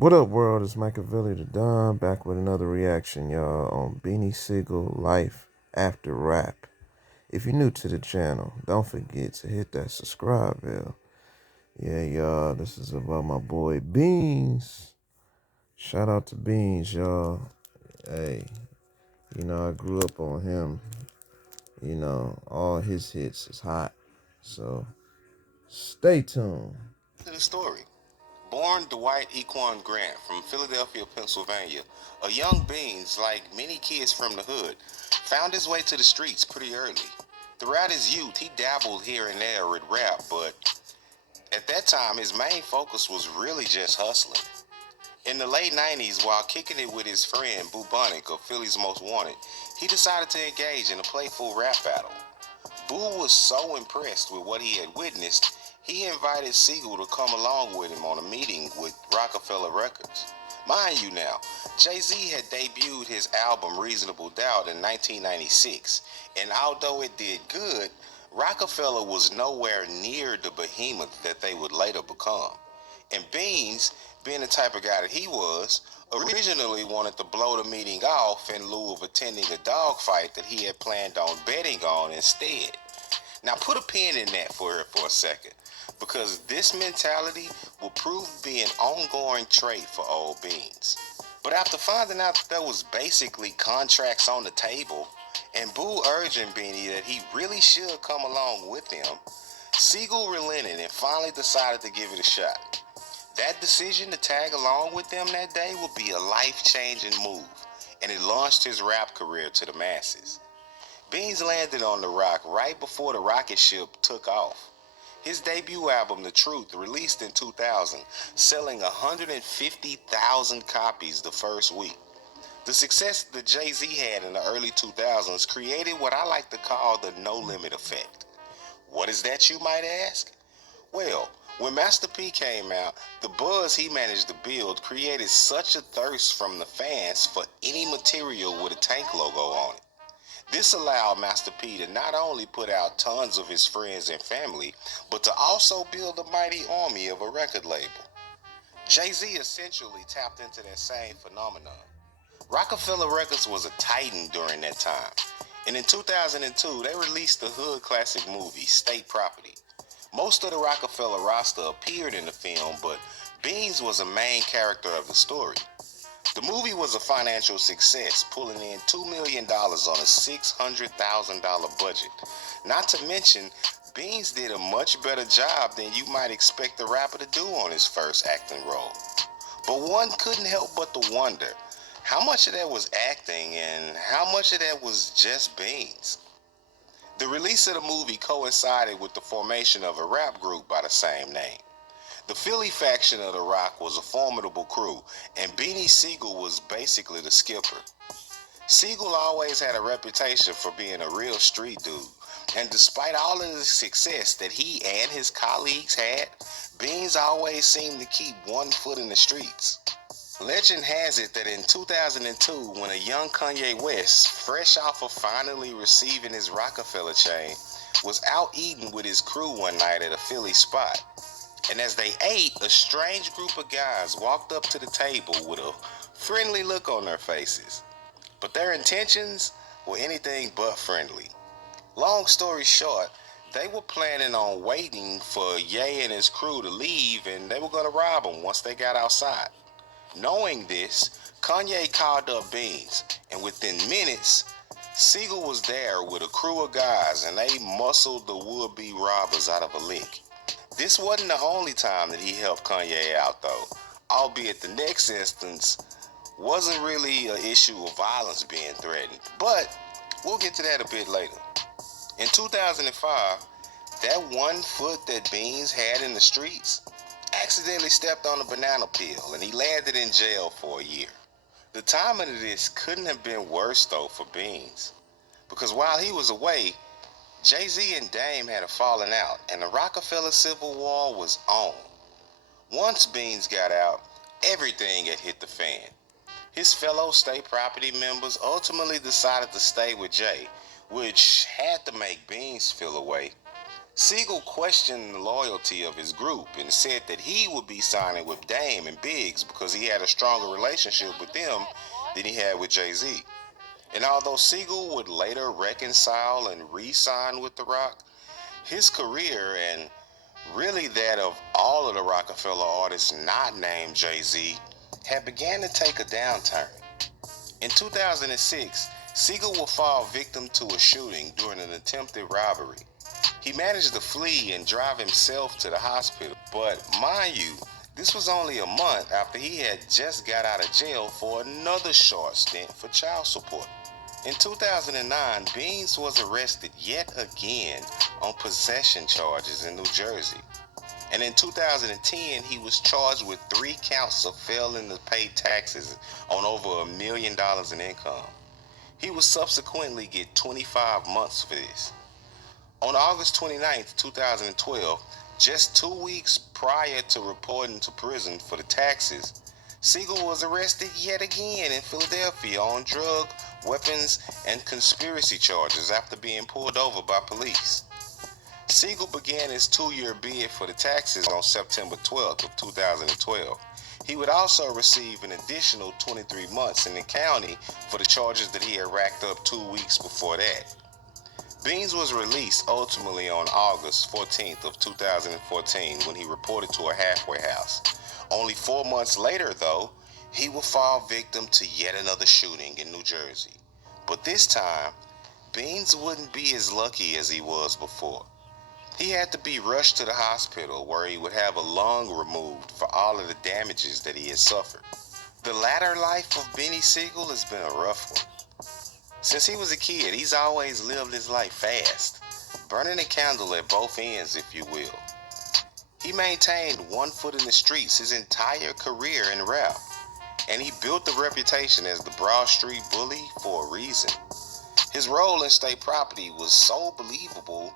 What up, world? It's Machiavelli the Don back with another reaction, y'all, on Beanie Sigel Life After Rap. If you're new to the channel, don't forget to hit that subscribe bell. Yeah, y'all, this is about my boy Beans. Shout out to Beans, y'all. Hey, I grew up on him. All his hits is hot. So stay tuned. To the story. Born Dwight Equan Grant from Philadelphia, Pennsylvania, a young Beans, like many kids from the hood, found his way to the streets pretty early. Throughout his youth, he dabbled here and there with rap, but at that time, his main focus was really just hustling. In the late 90s, while kicking it with his friend Bubonic of Philly's Most Wanted, he decided to engage in a playful rap battle. Boo was so impressed with what he had witnessed, he invited Sigel to come along with him on a meeting with Rockefeller Records. Mind you now, Jay-Z had debuted his album Reasonable Doubt in 1996, and although it did good, Rockefeller was nowhere near the behemoth that they would later become. And Beans, being the type of guy that he was, originally wanted to blow the meeting off in lieu of attending a dogfight that he had planned on betting on instead. Now put a pin in that for a second, because this mentality will prove to be an ongoing trait for old Beans. But after finding out that there was basically contracts on the table, and Boo urging Beanie that he really should come along with him, Sigel relented and finally decided to give it a shot. That decision to tag along with them that day would be a life-changing move, and it launched his rap career to the masses. Beans landed on the rock right before the rocket ship took off. His debut album, The Truth, released in 2000, selling 150,000 copies the first week. The success that Jay-Z had in the early 2000s created what I like to call the no limit effect. What is that, you might ask? Well, when Master P came out, the buzz he managed to build created such a thirst from the fans for any material with a tank logo on it. This allowed Master P to not only put out tons of his friends and family, but to also build a mighty army of a record label. Jay-Z essentially tapped into that same phenomenon. Rockefeller Records was a titan during that time, and in 2002 they released the hood classic movie, State Property. Most of the Rockefeller roster appeared in the film, but Beans was a main character of the story. The movie was a financial success, pulling in $2 million on a $600,000 budget. Not to mention, Beans did a much better job than you might expect a rapper to do on his first acting role. But one couldn't help but to wonder, how much of that was acting and how much of that was just Beans? The release of the movie coincided with the formation of a rap group by the same name. The Philly faction of The Rock was a formidable crew, and Beanie Sigel was basically the skipper. Sigel always had a reputation for being a real street dude, and despite all of the success that he and his colleagues had, Beans always seemed to keep one foot in the streets. Legend has it that in 2002, when a young Kanye West, fresh off of finally receiving his Rockefeller chain, was out eating with his crew one night at a Philly spot, and as they ate, a strange group of guys walked up to the table with a friendly look on their faces. But their intentions were anything but friendly. Long story short, they were planning on waiting for Ye and his crew to leave, and they were going to rob them once they got outside. Knowing this, Kanye called up Beans, and within minutes, Sigel was there with a crew of guys, and they muscled the would-be robbers out of a lick. This wasn't the only time that he helped Kanye out, though, albeit the next instance wasn't really an issue of violence being threatened, but we'll get to that a bit later. In 2005, that 1 foot that Beans had in the streets accidentally stepped on a banana peel, and he landed in jail for a year. The timing of this couldn't have been worse, though, for Beans, because while he was away, Jay-Z and Dame had a falling out, and the Rockefeller Civil War was on. Once Beans got out, everything had hit the fan. His fellow state property members ultimately decided to stay with Jay, which had to make Beans feel away. Siegel questioned the loyalty of his group and said that he would be signing with Dame and Biggs because he had a stronger relationship with them than he had with Jay-Z. And although Siegel would later reconcile and re-sign with The Rock, his career, and really that of all of the Rockefeller artists not named Jay-Z, had began to take a downturn. In 2006, Siegel will fall victim to a shooting during an attempted robbery. He managed to flee and drive himself to the hospital, but mind you, this was only a month after he had just got out of jail for another short stint for child support. In 2009, Beans was arrested yet again on possession charges in New Jersey. And in 2010, he was charged with 3 counts of failing to pay taxes on over $1 million in income. He would subsequently get 25 months for this. On August 29th, 2012, just 2 weeks prior to reporting to prison for the taxes, Siegel was arrested yet again in Philadelphia on drug, weapons, and conspiracy charges after being pulled over by police. Siegel began his 2-year bid for the taxes on September 12th of 2012. He would also receive an additional 23 months in the county for the charges that he had racked up 2 weeks before that. Beans was released ultimately on August 14th of 2014 when he reported to a halfway house. Only 4 months later, though, he would fall victim to yet another shooting in New Jersey. But this time, Beans wouldn't be as lucky as he was before. He had to be rushed to the hospital where he would have a lung removed for all of the damages that he had suffered. The latter life of Beanie Sigel has been a rough one. Since he was a kid, he's always lived his life fast, burning a candle at both ends, if you will. He maintained one foot in the streets his entire career in rap, and he built the reputation as the Broad Street Bully for a reason. His role in state property was so believable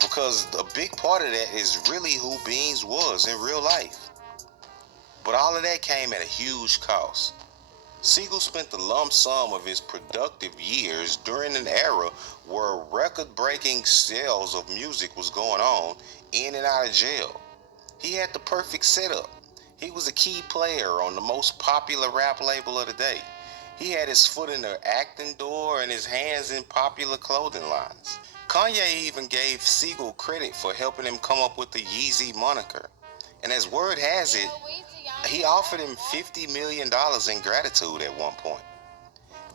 because a big part of that is really who Beans was in real life. But all of that came at a huge cost. Siegel spent the lump sum of his productive years during an era where record-breaking sales of music was going on in and out of jail. He had the perfect setup. He was a key player on the most popular rap label of the day. He had his foot in the acting door and his hands in popular clothing lines. Kanye even gave Siegel credit for helping him come up with the Yeezy moniker. And as word has it, he offered him $50 million in gratitude at one point.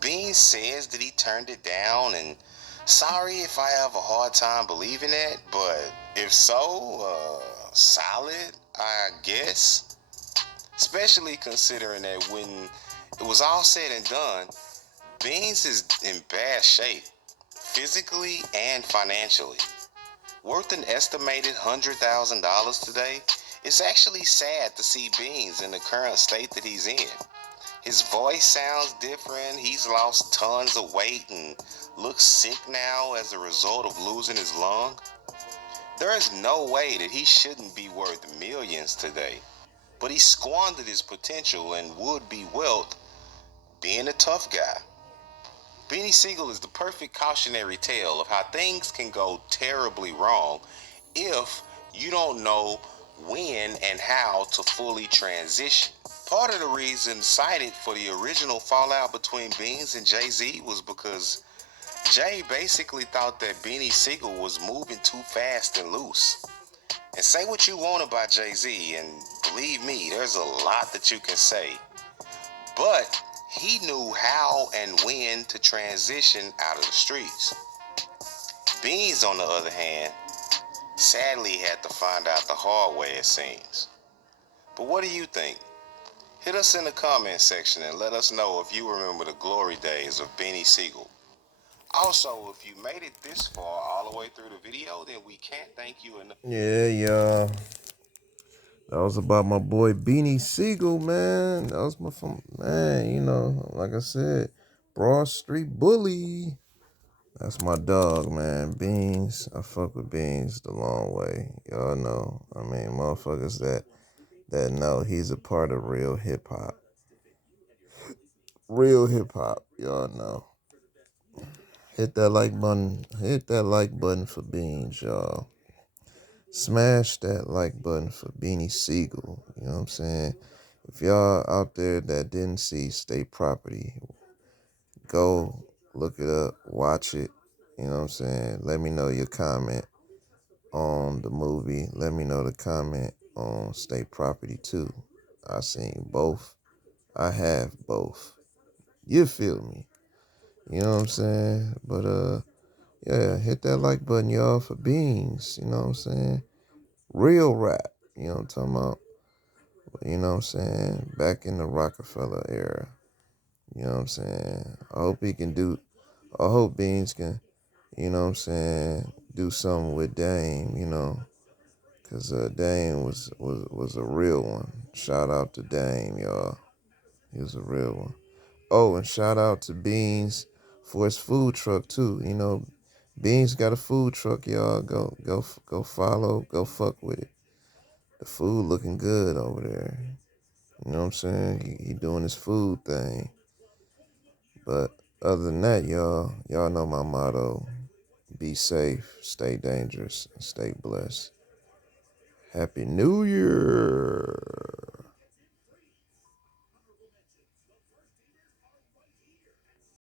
Beans says that he turned it down, and sorry if I have a hard time believing that, but if so, solid, I guess. Especially considering that when it was all said and done, Beans is in bad shape, physically and financially. Worth an estimated $100,000 today, it's actually sad to see Beans in the current state that he's in. His voice sounds different, he's lost tons of weight and looks sick now as a result of losing his lung. There is no way that he shouldn't be worth millions today, but he squandered his potential and would-be wealth being a tough guy. Beanie Sigel is the perfect cautionary tale of how things can go terribly wrong if you don't know when and how to fully transition. Part of the reason cited for the original fallout between Beans and Jay-Z was because Jay basically thought that Beanie Sigel was moving too fast and loose. And say what you want about Jay-Z, and believe me, there's a lot that you can say. But he knew how and when to transition out of the streets. Beans, on the other hand, sadly had to find out the hard way, it seems. But what do you think? Hit us in the comment section and let us know if you remember the glory days of Beanie Sigel. Also, if you made it this far all the way through the video, then we can't thank you enough. Yeah, y'all. That was about my boy Beanie Sigel, man. That was my man. You know, like I said, Broad Street Bully. That's my dog, man. Beans. I fuck with Beans the long way. Y'all know. I mean, motherfuckers that know he's a part of real hip hop. Real hip hop. Y'all know. Hit that like button. Hit that like button for Beans, y'all. Smash that like button for Beanie Siegel. You know what I'm saying? If y'all out there that didn't see State Property, go look it up, watch it. You know what I'm saying? Let me know your comment on the movie. Let me know the comment on State Property too. I seen both. I have both. You feel me? You know what I'm saying? But yeah, hit that like button, y'all, for Beans. You know what I'm saying? Real rap. You know what I'm talking about? You know what I'm saying? Back in the Rockefeller era. You know what I'm saying? I hope Beans can, you know what I'm saying, do something with Dame, you know. Cause Dame was a real one. Shout out to Dame, y'all. He was a real one. Oh, and shout out to Beans for his food truck too. You know, Beans got a food truck, y'all. Go follow, go fuck with it. The food looking good over there. You know what I'm saying? He doing his food thing. But other than that, y'all know my motto. Be safe, stay dangerous, and stay blessed. Happy New Year.